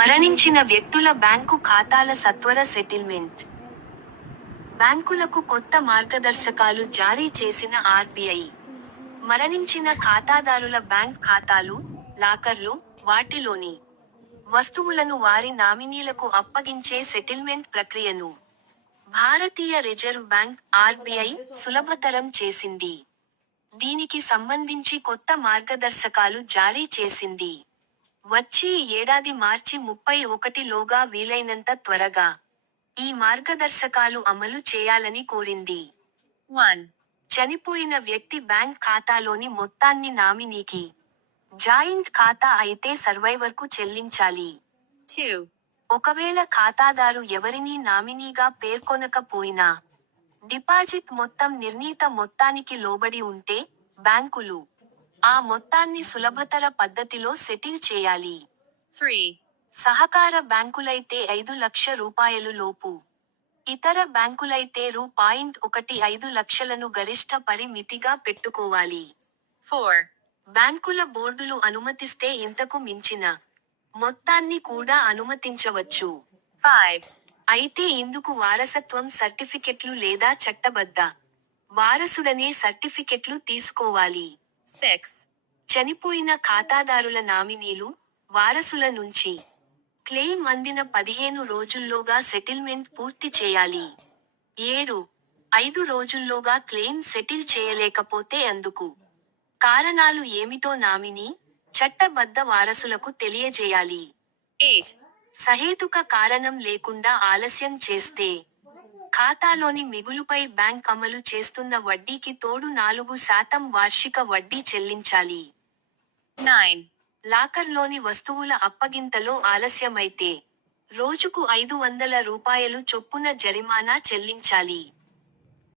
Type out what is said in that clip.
మరణించిన వ్యక్తుల బ్యాంకు ఖాతాల సత్వర సెటిల్మెంట్. బ్యాంకులకు కొత్త మార్గదర్శకాలు జారీ చేసిన ఆర్బీఐ. మరణించిన ఖాతాదారుల బ్యాంక్ ఖాతాలు, లాకర్లు, వాటిలోని వస్తువులను వారి నామినీలకు అప్పగించే సెటిల్మెంట్ ప్రక్రియను భారతీయ రిజర్వ్ బ్యాంక్ ఆర్బీఐ సులభతరం చేసింది. దీనికి సంబంధించి కొత్త మార్గదర్శకాలు జారీ చేసింది. వచ్చే ఏడాది మార్చి 31 లోగా వీలైనంత త్వరగా ఈ మార్గదర్శకాలు అమలు చేయాలని కోరింది. 1. చనిపోయిన వ్యక్తి బ్యాంక్ ఖాతాలోని మొత్తాన్ని నామినీకి, జాయింట్ ఖాతా అయితే సర్వైవర్కు చెల్లించాలి. 2. ఒకవేళ ఖాతాదారు ఎవరినీ నామినీగా పేర్కొనకపోయినా, డిపాజిట్ మొత్తం నిర్ణీత మొత్తానికి లోబడి ఉంటే, బ్యాంకులు ఆ మొత్తాన్ని సులభతర పద్ధతిలో సెటిల్ చేయాలి. 3. సహకార బ్యాంకులైతే 5 లక్ష రూపాయలు లోపు, ఇతర బ్యాంకులైతే రూ.15 లక్షలను గరిష్ఠ పరిమితిగా పెట్టుకోవాలి. 4. బ్యాంకుల బోర్డులు అనుమతిస్తే ఇంతకు మించిన మొత్తాన్ని కూడా అనుమతించవచ్చు. 5. అయితే ఇందుకు వారసత్వం సర్టిఫికెట్లు లేదా చట్టబద్ధ వారసుడనే సర్టిఫికెట్లు తీసుకోవాలి. 6. చనిపోయిన ఖాతాదారుల నామినీలు, వారసుల నుంచి క్లెయిమ్ అందిన 15 రోజుల్లోగా సెటిల్మెంట్ పూర్తి చేయాలి. 7. 5 రోజుల్లోగా క్లెయిమ్ సెటిల్ చేయలేకపోతే అందుకు కారణాలు ఏమిటో నామినీ, చట్టబద్ధ వారసులకు తెలియజేయాలి. 8. సహేతుక కారణం లేకుండా ఆలస్యం చేస్తే, ఖాతాలోని మిగులుపై బ్యాంక్ అమలు చేస్తున్న వడ్డీకి తోడు 4% వార్షిక వడ్డీ చెల్లించాలి. 9. లాకర్లోని వస్తువుల అప్పగింతలో ఆలస్యమైతే, రోజుకు 500 రూపాయలు చొప్పున జరిమానా చెల్లించాలి.